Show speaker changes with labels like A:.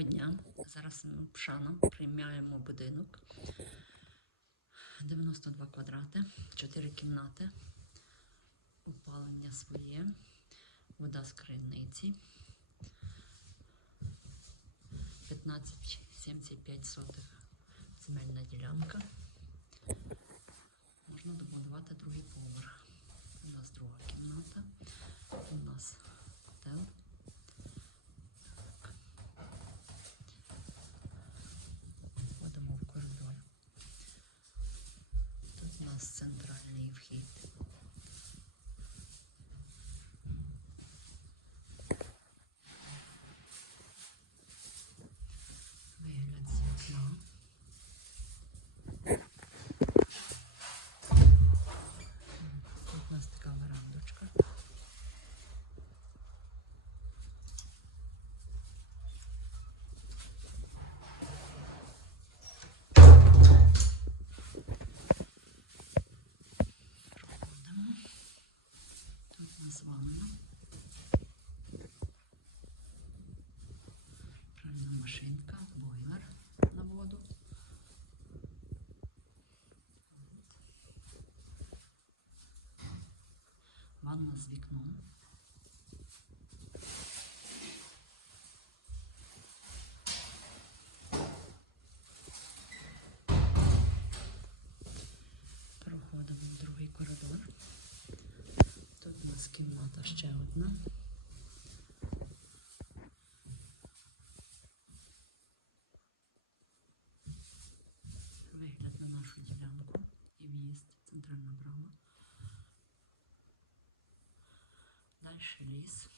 A: Доброго дня. Зараз м, Пшана приймаємо будинок. 92 квадрати, 4 кімнати, опалення своє, вода з криниці. 15,75 земельна ділянка. Можна добудувати другий поверх. У нас друга кімната. Нас центральний вхід. Тут вами. Пральна машинка, бойлер на воду. Ванна з вікном. кімната ще одна. Вигляд на нашу ділянку і в'їзд, центральна брама. Далі ліс.